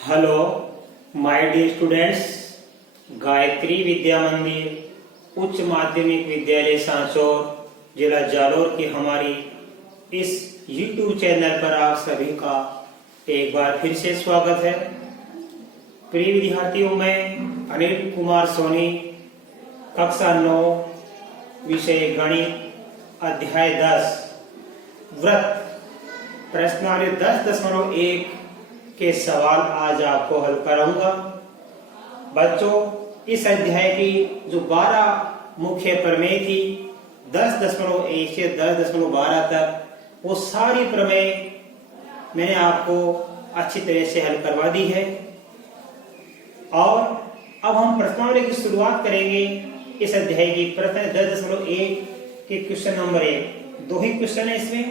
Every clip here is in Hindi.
Hello my dear students, Gayatri Vidya Mandir उच्च माध्यमिक विद्यालय सांचौर जिला जालोर की हमारी इस YouTube चैनल पर आप सभी का एक बार फिर से स्वागत है। प्रिय विद्यार्थियों, मैं अनिल कुमार सोनी, कक्षा 9, विषय गणित, अध्याय 10 व्रत, प्रश्नावली 10.1 के सवाल आज आपको हल कराऊंगा। बच्चों, इस अध्याय की जो 12 मुख्य प्रमेय थी 10.1 से 10.12 तक, वो सारी प्रमेय मैंने आपको अच्छी तरह से हल करवा दी है। और अब हम प्रश्नावली की शुरुआत करेंगे। इस अध्याय की प्रश्न 10.1 के क्वेश्चन नंबर 1। दो ही क्वेश्चन है इसमें।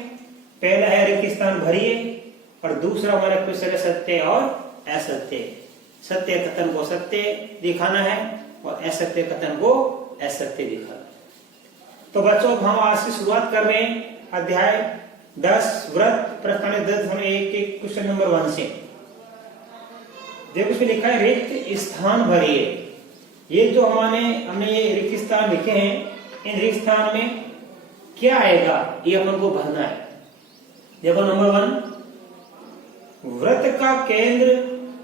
पहला है रिक्त स्थान भरिए और दूसरा हमारा क्वेश्चन है सत्य और असत्य। सत्य कथन को सत्य दिखाना है और असत्य कथन को असत्य दिखाना है। तो बच्चों, हम आज की शुरुआत कर रहे हैं अध्याय 10 व्रत, प्रश्नावली 10.1 के क्वेश्चन नंबर 1 से। देखो, इसमें लिखा है रिक्त स्थान भरिए। ये जो हमने ये रिक्त स्थान लिखे हैं, इन रिक्त स्थान में क्या आएगा ये अपन को भरना है। देखो, नंबर 1, व्रत का केंद्र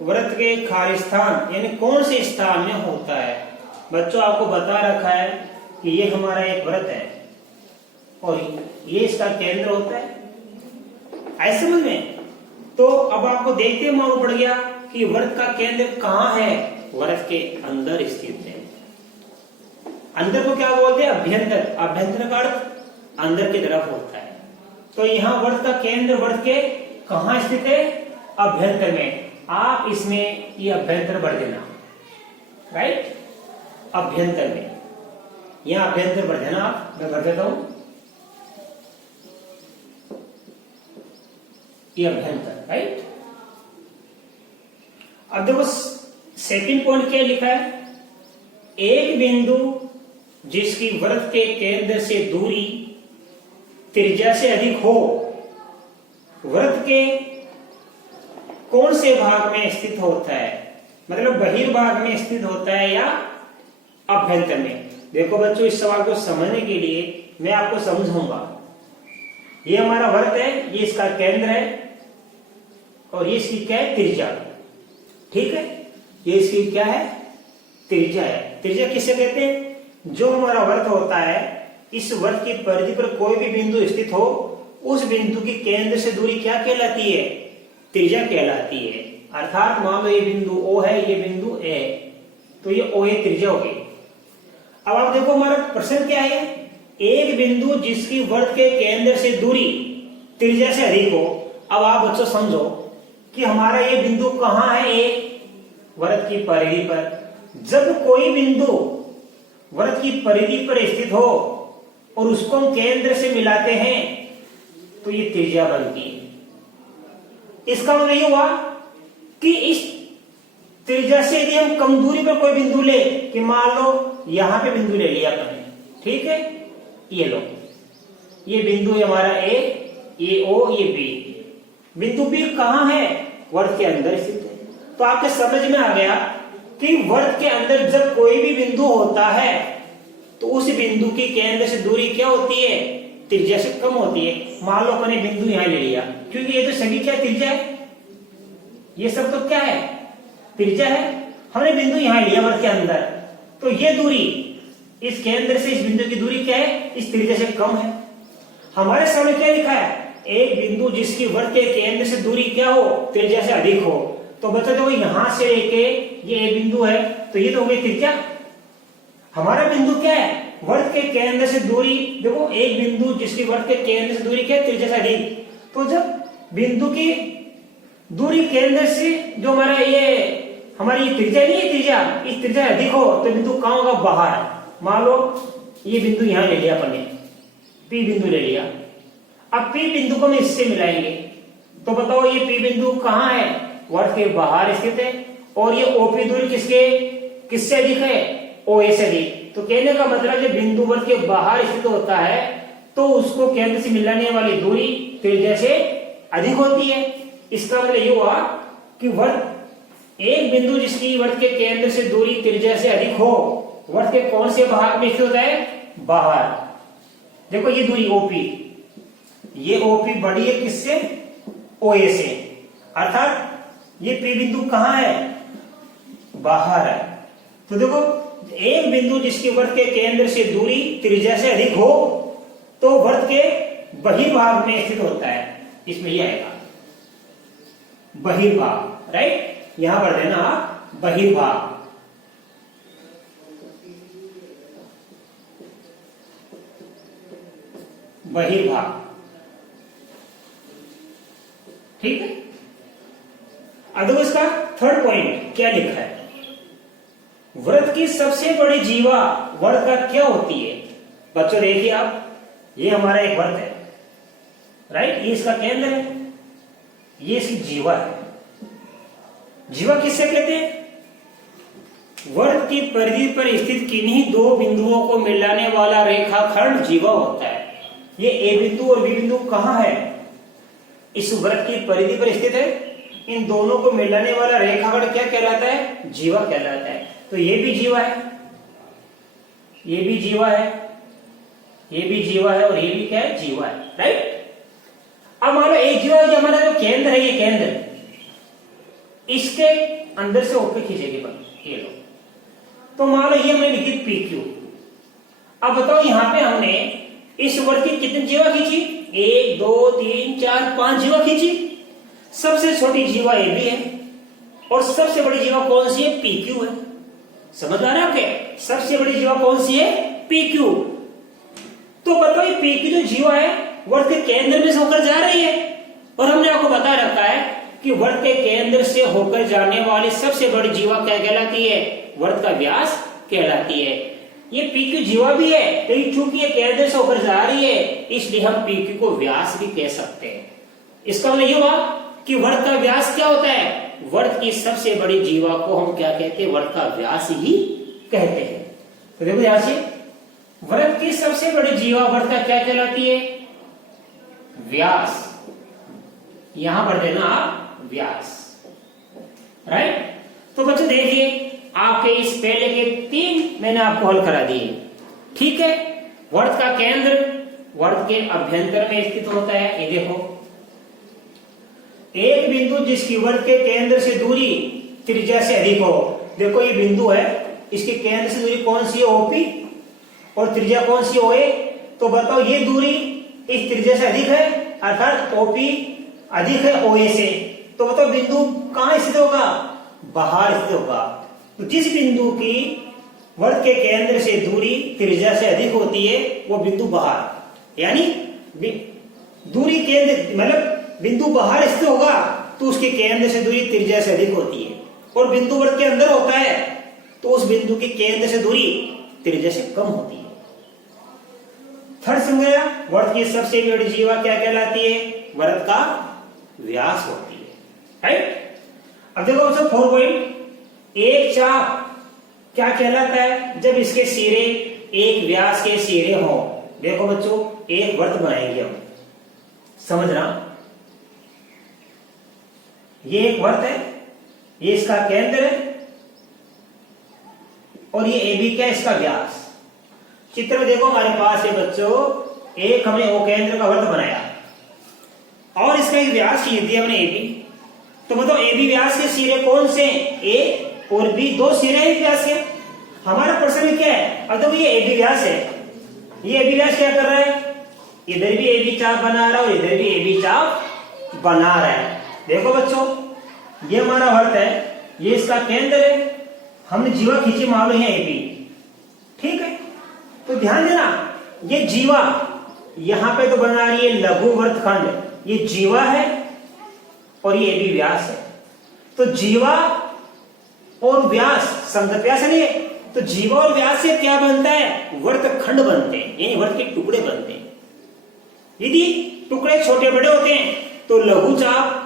व्रत के खाली स्थान यानी कौन से स्थान में होता है। बच्चों, आपको बता रखा है कि ये हमारा एक व्रत है और ये इसका केंद्र होता है, ऐसे समझ में। तो अब आपको देखते मालूम पड़ गया कि व्रत का केंद्र कहाँ है। व्रत के अंदर स्थित है। अंदर को क्या बोलते हैं? अभ्यंतर। अभ्यंतर का अर्थ अंदर की तरफ होता है। तो यहाँ व्रत का केंद्र व्रत के कहाँ स्थित है? अभ्यंतर में। आप इसमें ये अभ्यंतर भर देना, राइट, अभ्यंतर में। यहां अभ्यंतर भर देना, मैं भर देता हूं ये अभ्यंतर, राइट। अब देखो, सेकंड पॉइंट क्या लिखा है? एक बिंदु जिसकी व्रत के केंद्र से दूरी त्रिज्या से अधिक हो, व्रत के कौन से भाग में स्थित होता है? मतलब बहिर्भाग में स्थित होता है या अभ्यंतर में। देखो बच्चों, इस सवाल को समझने के लिए मैं आपको समझाऊंगा। ये हमारा व्रत है, ये इसका केंद्र है और ये इसकी क्या है? त्रिज्या, ठीक है। ये इसकी क्या है? त्रिज्या है। त्रिज्या किसे कहते हैं? जो हमारा व्रत होता है, इस व्रत की परिधि पर कोई भी बिंदु स्थित हो, उस बिंदु की केंद्र से दूरी क्या कहलाती है? त्रिज्या कहलाती है। अर्थात मान लो ये बिंदु O है, ये बिंदु A, तो ये OA त्रिज्या होगी। अब आप देखो, हमारा प्रश्न क्या है? एक बिंदु जिसकी व्रत के केंद्र से दूरी त्रिज्या से अधिक हो। अब आप बच्चों समझो कि हमारा ये बिंदु कहाँ है? A, व्रत की परिधि पर। जब कोई बिंदु व्रत की परिधि पर स्थित हो और उसको हम केंद्र से मिलाते हैं तो ये त्रिज्या बनती है। इसका मतलब ये हुआ कि इस त्रिज्या से यदि हम कम दूरी पर कोई बिंदु ले, कि मान लो यहां पे बिंदु ले लिया अपने, ठीक है, ये लो, ये बिंदु है हमारा A, ये O, ये B। बिंदु B कहां है? वर्त के अंदर स्थित है। तो आपके समझ में आ गया कि वर्त के अंदर जब कोई भी बिंदु होता है तो उस बिंदु की केंद्र से दूरी क्या होती है? त्रिज्या से कम होती है। मान लो अपने बिंदु यहां ले लिया, क्योंकि ये तो सभी क्या त्रिज्या है, ये सब तो क्या है? त्रिज्या है। हमने बिंदु यहां लिया वर्त के अंदर, तो ये दूरी इस केंद्र से इस बिंदु की दूरी क्या है? इस त्रिज्या से कम है। हमारे सामने क्या लिखा है? एक बिंदु जिसकी वर्त के केंद्र से दूरी क्या हो? त्रिज्या से अधिक हो। तो बता दो, यहां से लेके ये बिंदु है, तो ये तो हो गई त्रिज्या। हमारा बिंदु क्या है? वर्त के केंद्र से दूरी। देखो, एक बिंदु जिसकी वर्त के केंद्र से दूरी क्या है? त्रिज्या से अधिक। तो जब बिंदु की दूरी केंद्र से जो हमारा ये हमारी त्रिज्या नहीं है, त्रिज्या इस त्रिज्या अधिक हो, तो बिंदु कहां होगा? बाहर। मान लो ये बिंदु यहां ले लिया अपने, P बिंदु ले लिया। अब P बिंदु को हम इससे मिलाएंगे, तो बताओ ये P बिंदु कहां है? वर्त के बाहर स्थित है। और ये OP दूरी किससे अधिक है? OA से अधिक। तो कहने का मतलब जब बिंदु वर्त के बाहर स्थित होता है तो उसको केंद्र से मिलाने वाली दूरी त्रिज्या से अधिक होती है। इसका मतलब ये हुआ कि वर्त एक बिंदु जिसकी वृत्त के केंद्र से दूरी त्रिज्या से अधिक हो, वृत्त के कौन से भाग में स्थित होता है? बाहर। देखो ये दूरी ओपी, ये ओपी बड़ी है किससे? ओए से, अर्थात ये पी बिंदु कहां है? बाहर है। तो देखो एक बिंदु जिसके वृत्त के केंद्र से दूरी त्रिज्या से अधिक हो तो वृत्त के बहिर्भाग में स्थित होता है। इसमें ये आएगा बहिर्भाग, राइट? यहां पर देना बहिर्भाग। बहिर्भाग, ठीक है। अब देखो इसका थर्ड पॉइंट क्या लिखा है? वृत्त की सबसे बड़ी जीवा वृत्त का क्या होती है? बच्चों देखिए आप, ये हमारा एक वृत्त है, राइट? ये इसका केंद्र है, ये इसकी जीवा है। जीवा किससे कहते हैं? वृत्त की परिधि पर स्थित किन्हीं दो बिंदुओं को मिलाने वाला रेखाखंड जीवा होता है। ये ए बिंदु और बी बिंदु कहां है? इस वृत्त की परिधि पर स्थित है। इन दोनों को मिलाने वाला रेखाखंड क्या कहलाता है? जीवा कहलाता है। तो ये भी जीवा है, ये भी जीवा है, ये भी जीवा है और ये भी क्या है? जीवा है, राइट? अब मान लो एक जीवा जो हमारा जो केंद्र है, ये केंद्र इसके अंदर से होकर खींचेगी पर, ये लो। तो मान लो ये हमने लिखी पी क्यू। अब बताओ यहां पे हमने इस वृत्त की कितनी जीवा खींची? 1 2 3 4 5 जीवा खींची। सबसे छोटी जीवा ए बी है और सबसे बड़ी जीवा कौन सी है? पी क्यू है। समझ आ रहा है आपके? सबसे बड़ी जीवा कौन सी है? P Q. तो बताओ ये पी क्यू जो जीवा है वृत्त के केंद्र में से होकर जा रही है, और हमने आपको बता रखा है कि वृत्त के केंद्र से होकर जाने वाली सबसे बड़ी जीवा क्या कहलाती है? वृत्त का व्यास कहलाती है। ये पी क्यू जीवा भी है, लेकिन चूंकि ये केंद्र से होकर जा रही है इसलिए हम पी क्यू को व्यास भी कह सकते हैं। इसका मतलब ये हुआ कि वृत्त का व्यास क्या होता है? वृत्त की सबसे बड़ी जीवा को हम क्या कहते हैं? वृत्त का व्यास ही कहते हैं। तो देखो यहां से वृत्त की सबसे बड़ी जीवा वृत्त का क्या कहलाती है? व्यास। यहां पर देना आप व्यास, राइट? तो बच्चों देखिए आपके इस पहले के 3 मैंने आपको हल करा दिए, ठीक है? वृत्त का केंद्र वृत्त के अभ्यंतर में स्थित होता है। ये देखो एक बिंदु जिसकी वृत्त के केंद्र से दूरी त्रिज्या से अधिक हो। देखो ये बिंदु है, इसके केंद्र से दूरी कौन सी है? ओपी, और त्रिज्या कौन सी? ओए। तो बताओ ये दूरी इस त्रिज्या से अधिक है, अर्थात ओपी अधिक है ओए से। तो बताओ बिंदु कहां स्थित होगा? बाहर स्थित होगा। तो जिस बिंदु की वृत्त के केंद्र से दूरी त्रिज्या से अधिक होती है वो बिंदु बाहर, यानी दूरी केंद्र मतलब बिंदु बाहर स्थित होगा तो उसके केंद्र से दूरी त्रिज्या से अधिक होती है, और बिंदु वृत्त के अंदर होता है तो उस बिंदु के केंद्र से दूरी त्रिज्या से कम होती है। थर्ड समझ, वृत्त की सबसे बड़ी जीवा क्या कहलाती है? वृत्त का व्यास होती है, राइट? अब देखो बच्चों 4 पॉइंट, एक चाप क्या कहलाता है? जब इसके सिरे एक व्यास के सिरे हो। देखो बच्चों एक वृत्त बनाएंगे हम, समझना। ये एक वृत्त है, ये इसका केंद्र है और ये ए बी क्या? इसका व्यास। चित्र में देखो हमारे पास है बच्चों, एक हमने ओ केंद्र का वृत्त बनाया और इसका एक व्यास खींच दिया हमने ए बी। तो बताओ ए बी व्यास के सिरे कौन से? ए और बी, 2 सिरे हैं व्यास के। हमारा प्रश्न में क्या है? अब देखो ये ए बी व्यास है, ये ए बी व्यास क्या कर रहा है? इधर भी ए बी चाप बना रहा है और इधर भी ए बी चाप बना रहा है। देखो बच्चों ये हमारा वृत्त है, ये इसका केंद्र है, हमने जीवा खींची मान लो है ए बी, ठीक है? तो ध्यान देना ये जीवा यहां पे तो बना रही है लघु वृत्तखंड, ये जीवा है और ये ए बी व्यास है। तो जीवा और व्यास संगत व्यास नहीं है, तो जीवा और व्यास से क्या बनता है? वृत्तखंड बनते हैं, यानी वृत्त के टुकड़े बनते हैं। यदि टुकड़े छोटे बड़े होते हैं तो लघु चाप,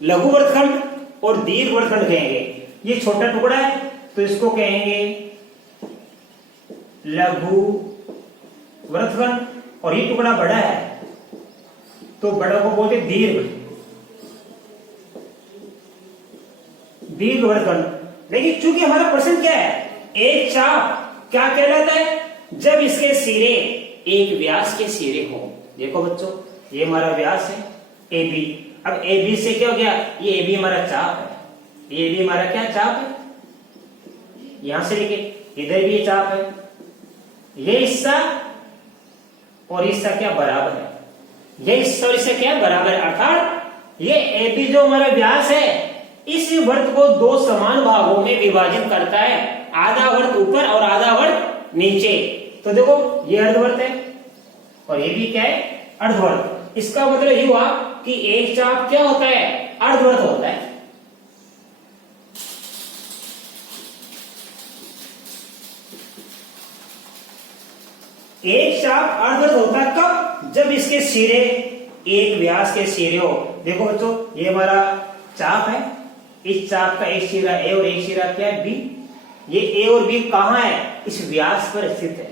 लघु वृत्तखंड और दीर्घ वृत्तखंड कहेंगे। ये छोटा टुकड़ा है तो इसको कहेंगे लघु वृत्तखंड, और ये टुकड़ा बड़ा है तो बड़ा को बोलते दीर्घ दीर्घ वृत्तखंड। लेकिन चूंकि हमारा प्रश्न क्या है, एक चाप क्या कहलाता है, जब इसके सिरे एक व्यास के सिरे हो। देखो बच्चों, ये हमारा व्यास है ए बी। अब ए बी से क्या हो गया, ये ए बी हमारा चाप है, ये बी हमारा क्या चाप है, यहां से लेके इधर भी ये चाप है, ये हिस्सा और हिस्सा क्या बराबर है, ये हिस्सा और हिस्सा क्या बराबर है। अर्थात ये ए बी जो हमारा व्यास है, इस वर्त को दो समान भागों में विभाजित करता है, आधा वर्त ऊपर और आधा वर्त नीचे। तो देखो ये अर्धवर्त है और ये भी क्या है, अर्धवर्त। इसका मतलब ये हुआ कि एक चाप क्या होता है, अर्धवर्त होता है। एक चाप अर्धवर्त होता है कब, जब इसके सिरे एक व्यास के सिरे हो। देखो बच्चों, ये हमारा चाप है, इस चाप का एक सिरा ए और एक सिरा क्या है, बी। ये ए और बी कहां है, इस व्यास पर स्थित है।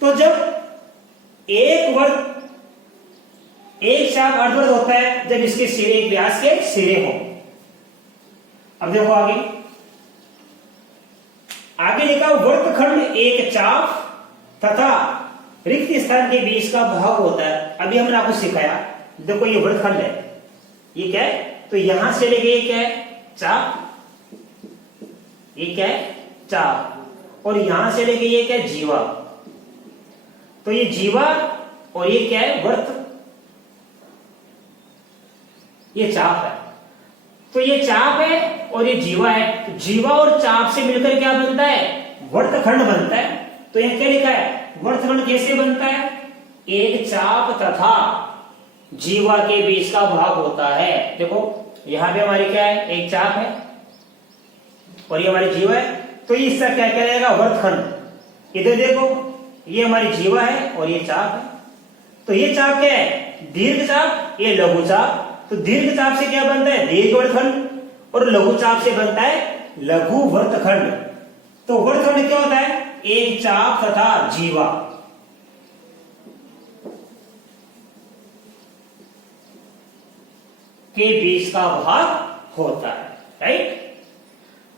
तो जब एक वर्त, एक चाप अर्धवर्त होता है जब इसके सिरे एक व्यास के सिरे हो। अब देखो आगे, आगे लिखा वर्तखंड एक चाप तथा रिक्त स्थान के बीच का भाग होता है। अभी हमने आपको सिखाया, देखो ये वर्तखंड है, ये क्या है, तो यहां से लेके ये क्या है, चाप, ये क्या है, चाप, और यहां से लेके ये क्या है, जीवा। तो ये जीवा और ये क्या है, वर्त, ये चाप है। तो ये चाप है और ये जीवा है। तो जीवा और चाप से मिलकर क्या बनता है, वर्तखंड बनता है। तो यह क्या लिखा है, वर्तखंड कैसे बनता है, एक चाप तथा जीवा के बीच का भाग होता है। देखो यहां पे हमारी क्या है, एक चाप है और ये हमारी जीवा है, तो इसका क्या कहलाएगा, वर्तखंड। इधर देखो ये हमारी जीवा है और ये चाप है। तो ये चाप क्या है, दीर्घ चाप, ये लघु चाप। तो दीर्घ चाप से क्या बनता है, दीर्घ वर्तखंड, और लघु चाप से बनता है लघु वर्तखंड। तो वर्तखंड क्या होता है, एक चाप तथा जीवा। के बीच का भाग होता है, राइट।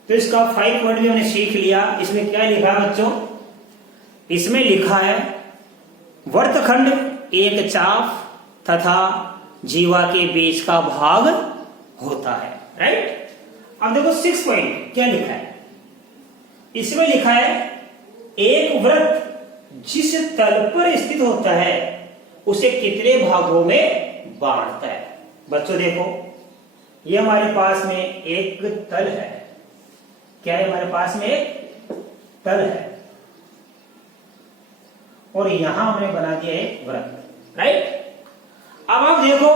तो इसका 5 पॉइंट भी हमने सीख लिया। इसमें क्या लिखा है बच्चों, इसमें लिखा है वर्तखंड एक चाप तथा जीवा के बीच का भाग होता है, राइट। अब देखो 6 पॉइंट क्या लिखा है, इसमें लिखा है एक वृत्त जिस तल पर स्थित होता है उसे कितने भागों में बांटता है। बच्चों देखो, ये हमारे पास में एक तल है, क्या है, हमारे पास में एक तल है और यहां हमने बना दिया एक वृत्त, राइट। अब आप देखो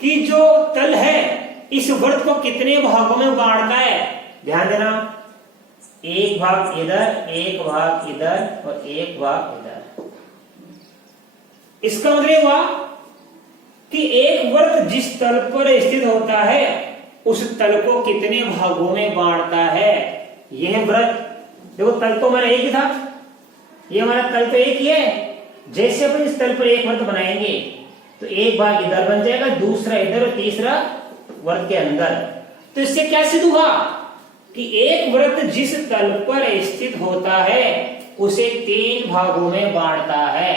कि जो तल है इस वृत्त को कितने भागों में बांटता है। ध्यान देना, एक भाग इधर, एक भाग इधर और एक भाग इधर। इसका मतलब हुआ कि एक वृत्त जिस तल पर स्थित होता है उस तल को कितने भागों में बांटता है। यह वृत्त, देखो तल तो हमारा एक ही था, ये हमारा तल तो एक ही है। जैसे अपन इस तल पर एक वृत्त बनाएंगे तो एक भाग इधर बन जाएगा, दूसरा इधर और तीसरा वृत्त के अंदर। तो इससे क्या सिद्ध हुआ कि एक वृत्त जिस तल पर स्थित होता है उसे 3 भागों में बांटता है।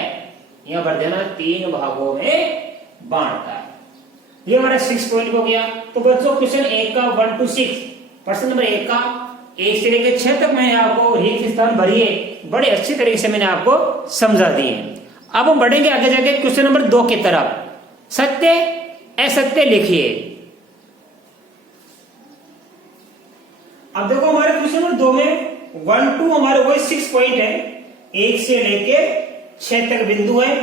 यहां पर देना 3 भागों में बांटता है। ये हमारा 6 पॉइंट हो गया। तो बच्चों क्वेश्चन 1 का 1 to 6, प्रश्न नंबर 1 का 1 से लेकर 6 तक मैंने आपको रिक्त स्थान भरिए बड़े अच्छी तरीके से मैंने आपको समझा दिए। अब हम बढ़ेंगे आगे जाके क्वेश्चन नंबर 2 की तरफ। सत्य असत्य लिखिए। अब देखो हमारे क्वेश्चन नंबर 2 में 1 to हमारे वही 6 पॉइंट है, 1 से लेके 6 तक बिंदु है।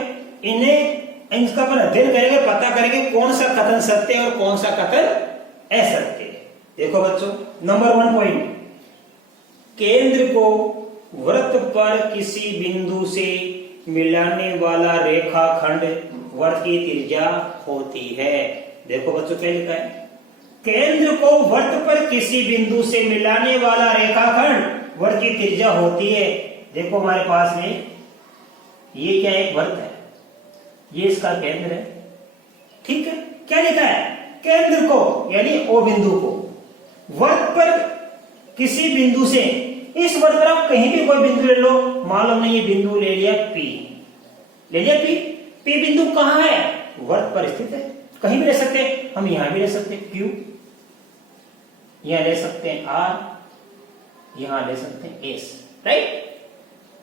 इन्हें इनका पर अध्ययन करेंगे, पता करेंगे कौन सा कथन सत्य है और कौन सा कथन असत्य है। देखो बच्चों, नंबर 1 पॉइंट, केंद्र को वृत्त पर किसी बिंदु से मिलाने वाला रेखाखंड वृत्त की त्रिज्या होती है। देखो बच्चों क्या लिखा है, केंद्र को वृत्त पर किसी बिंदु से मिलाने वाला रेखाखंड वृत्त की त्रिज्या होती है। देखो हमारे पास में ये क्या एक वृत्त है, ये इसका केंद्र है, ठीक है। क्या लिखा है, केंद्र को यानी ओ बिंदु को वर्त पर किसी बिंदु से, इस वर्त पर आप कहीं भी कोई बिंदु ले लो, मान लो हमने ये बिंदु ले लिया P, ले लिया P। P बिंदु कहां है? वर्त पर स्थित है। कहीं भी ले सकते हैं, हम यहां भी ले सकते हैं Q, यहां ले सकते हैं R, यहां ले सकते हैं S, राइट।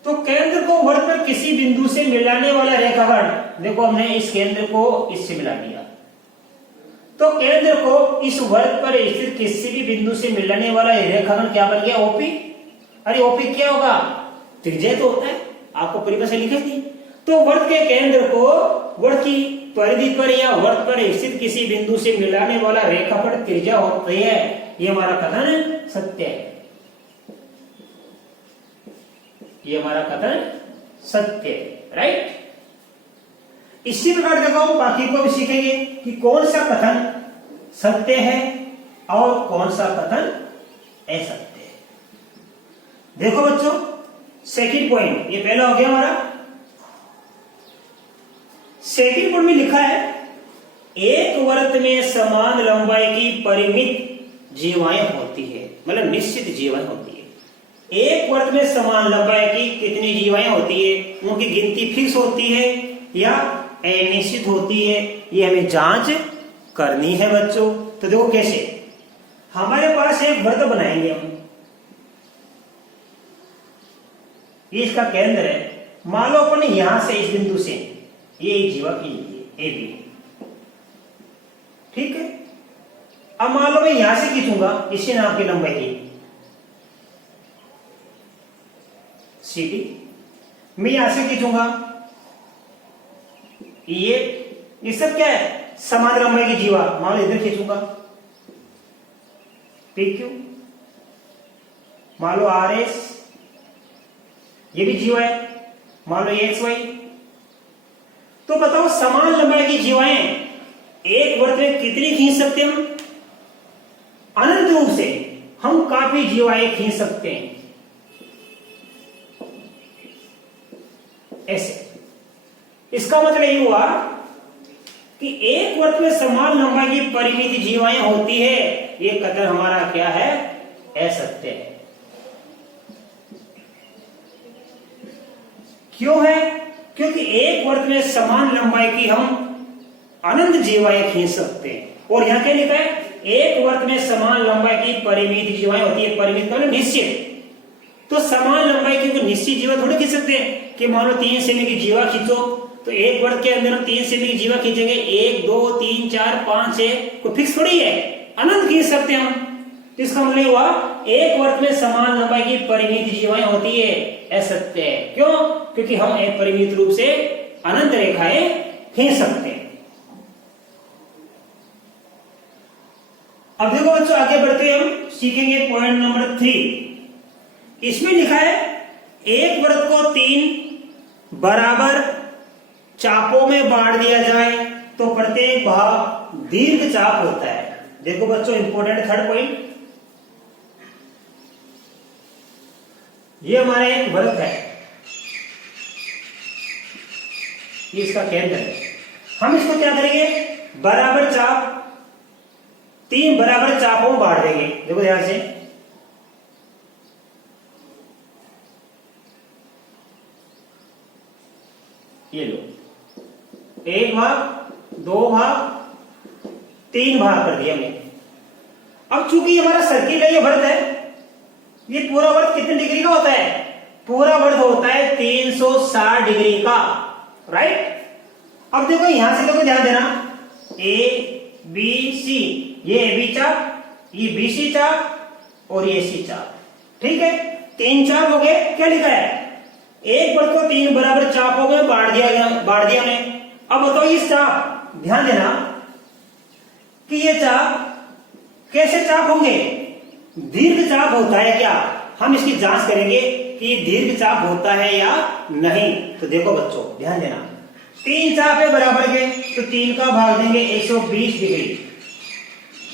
तो केंद्र को वर्त पर किसी बिंदु से मिलाने वाला रेखाखंड, देखो हमने इस केंद्र को इससे मिला दिया, तो केंद्र को इस वर्त पर स्थित किसी भी बिंदु से मिलाने वाला रेखाखंड क्या बन गया? OP। अरे OP क्या होगा? त्रिज्या तो होता है, आपको परिभाषा लिखी थी। तो वर्त के केंद्र को वर्त की परिधि पर या वर्त पर स्थित किसी बिंदु से मिलाने वाला रेखाखंड त्रिज्या होती है। ये हमारा कथन सत्य है, ये हमारा कथन सत्य है, राइट। इसी प्रकार देखो बाकी को भी सीखेंगे कि कौन सा कथन सत्य है और कौन सा कथन असत्य है। देखो बच्चों, सेकंड पॉइंट, ये पहला हो गया हमारा। सेकंड पॉइंट में लिखा है एक वर्त में समान लंबाई की परिमित जीवाएं होती है, मतलब निश्चित जीवाएं होती है। एक वर्त में समान लंबाई की कितनी जीवाएं होती है, उनकी गिनती फिक्स होती है या अनिश्चित होती है, ये हमें जांच करनी है बच्चों। तो देखो कैसे, हमारे पास एक वर्त बनाएंगे हम, ये इसका केंद्र है। मान लो अपन यहां से इस बिंदु से ये एक जीवा खींचिए AB, ठीक है। अब मान लो मैं यहां से खींचूंगा इसी नाम की लंबाई की CD, मैं यहां से खींचूंगा ये सब क्या है? समान लंबाई की जीवा। मान लो इधर खींचूंगा PQ, मान लो RS, ये भी जीवा है, मान लो XY। तो बताओ समान लंबाई की जीवाएं एक वर्त में कितनी खींच सकते हैं हम? अनंत रूप से हम काफी जीवाएं खींच सकते हैं, ऐसे। इसका मतलब ये हुआ कि एक वर्त में समान लंबाई की परिमित जीवाएं होती है, ये कथन हमारा क्या है? असत्य है। क्यों है? क्योंकि एक वर्त में समान लंबाई की हम अनंत जीवाएं खींच सकते हैं, और यहां क्या लिखा है? एक वर्त में समान लंबाई की परिमित जीवाएं होती है। परिमित मतलब निश्चित। तो समान लंबाई की निश्चित जीवा थोड़ी खींच सकते हैं कि मान लो 3 सेमी की जीवा खींचो, तो एक वर्त के अंदर हम 3 सेमी की जीवा खींचेंगे, 1 2 3 4 5 6, कोई फिक्स थोड़ी है, अनंत खींच सकते हैं हम। तो इसका मतलब हुआ एक वर्त में समान लंबाई की परिमित जीवाएं होती है, असत्य है। क्यों? क्योंकि हम एक परिमित रूप से अनंत रेखाएं खींच सकते हैं। अब देखो बच्चों, आगे बढ़ते हैं, हम सीखेंगे पॉइंट नंबर 3। इसमें लिखा है एक वर्त को 3 बराबर चापों में बांट दिया जाए तो प्रत्येक भाग दीर्घ चाप होता है। देखो बच्चों, इंपॉर्टेंट थर्ड पॉइंट, ये हमारा एक वर्त है, ये इसका केंद्र है। हम इसको क्या करेंगे? बराबर चाप, 3 बराबर चापों में बांट देंगे। देखो ध्यान से, ये लो, 1 भाग 2 भाग 3 भाग कर दिया हमने। अब चूंकि हमारा सर्किल है, ये वर्त है, ये पूरा वर्त कितने डिग्री का होता है? पूरा वर्त होता है 360 डिग्री का, राइट। अब देखो यहां से देखो, ध्यान देना, ABC, ये AB चाप, ये BC चाप और ये AC चाप, ठीक है। 3 चाप हो गए। क्या लिखा है? एक वर्त को 3 बराबर चापों में बांट दिया हमने। अब बताओ इस चाप, ध्यान देना कि ये चाप कैसे चाप होंगे? दीर्घ चाप होता है क्या? हम इसकी जांच करेंगे कि दीर्घ चाप होता है या नहीं। तो देखो बच्चों, ध्यान देना, 3 चाप है बराबर के, तो 3 का भाग देंगे 120 डिग्री,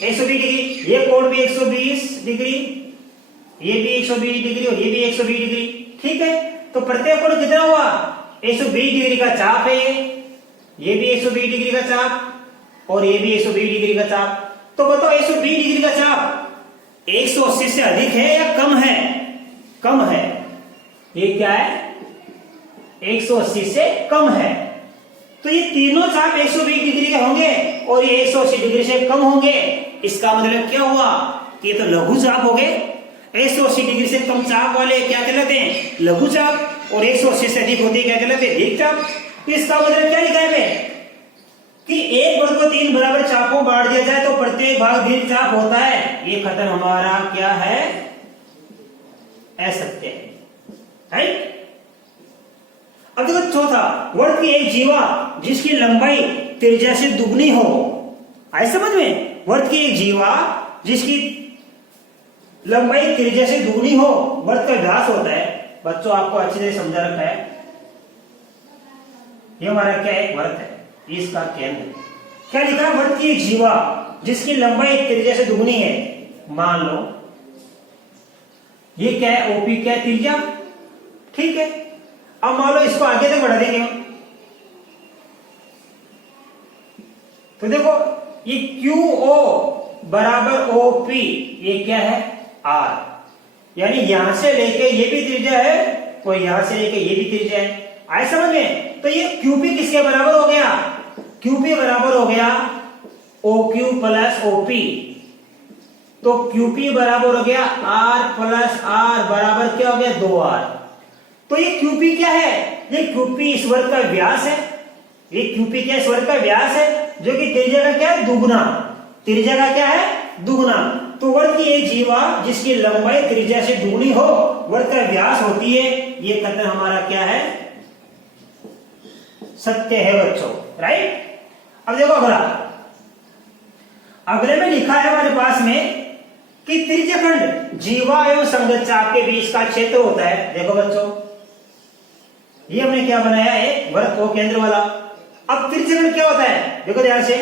120 डिग्री। ये कोण भी 120 डिग्री, ये भी 120 डिग्री और ये भी 120 डिग्री, ठीक है। तो प्रत्येक कोण कितना हुआ? 120 डिग्री का चाप है ये भी 120 डिग्री का चाप और ये भी 120 डिग्री का चाप। तो बताओ 120 डिग्री का चाप 180 से अधिक है या कम है? कम है। ये क्या है? 180 से कम है। तो ये तीनों चाप 120 डिग्री के होंगे और ये 180 डिग्री से कम होंगे। इसका मतलब क्या हुआ कि ये तो लघु चाप हो गए। 180 डिग्री से कम चाप वाले क्या कहलाते हैं? लघु चाप। और 180 से अधिक होते क्या कहलाते हैं? दीर्घ चाप। तो इसका मतलब क्या लिखा है कि एक वर्ग को 3 बराबर चापों में बांट दिया जाए तो प्रत्येक भाग दीर्घ चाप होता है। ये कथन हमारा क्या है? असत्य है। राइट। अब देखो चौथा, वर्ग की एक जीवा जिसकी लंबाई त्रिज्या से दुगनी हो। आए समझ में? वर्ग की एक जीवा जिसकी लंबाई त्रिज्या से दुगनी हो, वर्ग का व्यास होता है। बच्चों आपको अच्छी तरह समझा रखा है। ये हमारा क्या है? वर्ग है। इसका केंद्र क्या लिखा है? वर्ग की एक जीवा जिसकी लंबाई त्रिज्या से दुगनी है। मान लो ये क्या है? ओपी क्या है? त्रिज्या। ठीक है। अब मान लो इसको आगे तक बढ़ा देंगे हम। तो देखो ये QO बराबर OP, ये क्या है? R। यानी यहां से लेके ये भी त्रिज्या है और यहां से लेके ये भी त्रिज्या है। आए समझ में? तो ये QP किसके बराबर हो गया? QP बराबर हो गया OQ प्लस OP। तो QP बराबर हो गया R प्लस R बराबर क्या हो गया? 2R। तो ये QP क्या है? ये QP इस वर्ग का व्यास है। ये QP क्या? इस वर्ग का व्यास है जो कि त्रिज्या का क्या है? दुगुना। त्रिज्या का क्या है? दुगुना। तो वर्ग की एक जीवा जिसकी लंबाई त्रिज्या से दुगनी हो, वर्ग का व्यास होती है। ये कथन हमारा क्या है? सत्य है बच्चों। राइट। अब देखो अगले में लिखा है हमारे पास में कि त्रिज्यखंड जीवा एवं संगत चाप के बीच का क्षेत्र होता है। देखो बच्चों ये हमने क्या बनाया? एक वर्ग को केंद्र वाला। अब त्रिज्यखंड क्या होता है? देखो ध्यान से,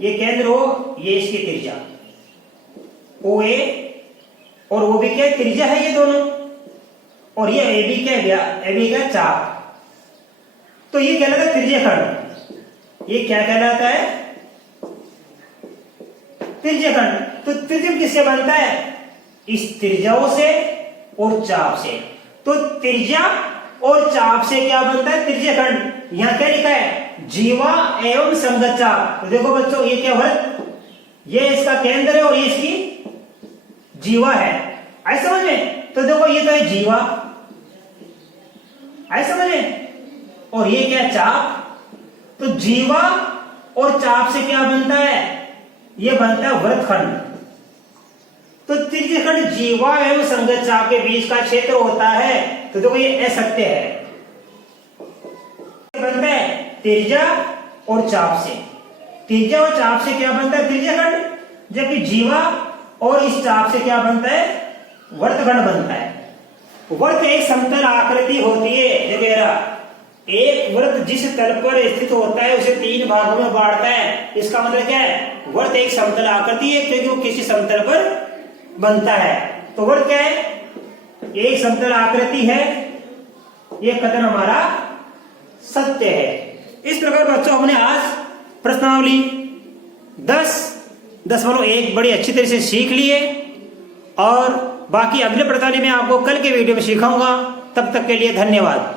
ये केंद्र हो, ये इसकी त्रिज्या OA और वो भी क्या त्रिज्या है, ये दोनों। और ये AB क्या है? AB का चाप। तो ये कहलाता है त्रिज्यखंड। ये क्या कहलाता है? त्रिज्यखंड। तो त्रिज्यखंड किससे बनता है? इस त्रिज्याओं से और चाप से। तो त्रिज्या और चाप से क्या बनता है? त्रिज्यखंड। यहां क्या लिखा है? जीवा एवं संगत चाप। तो देखो बच्चों ये क्या वर्ग? ये इसका केंद्र है और ये इसकी जीवा है। आए समझ में? तो देखो ये तो है जीवा। आए समझ में? और ये क्या? चाप। तो जीवा और चाप से क्या बनता है? ये बनता है वृत्तखंड। तो त्रिज्यखंड जीवा एवं संगत चाप के बीच का क्षेत्र होता है। तो देखो ये असत्य है। बनता है त्रिज्या और चाप से। त्रिज्या और चाप से क्या बनता है? त्रिज्यखंड। जबकि जीवा और इस चाप से क्या बनता है? वृत्तखंड बनता है। वृत्त एक समतल आकृति होती है। देखो एक वृत्त जिस तल पर स्थित होता है उसे 3 भागों में बांटता है। इसका मतलब क्या है? वृत्त एक समतल आकृति है क्योंकि वो किसी समतल पर बनता है। तो वृत्त क्या है? एक समतल आकृति है। यह कथन हमारा सत्य है। इस प्रकार बच्चों हमने आज प्रश्नावली 10.1 बड़ी अच्छी तरह से सीख लिए और बाकी अगले प्रश्नावली में आपको कल के वीडियो में सिखाऊंगा। तब तक के लिए धन्यवाद।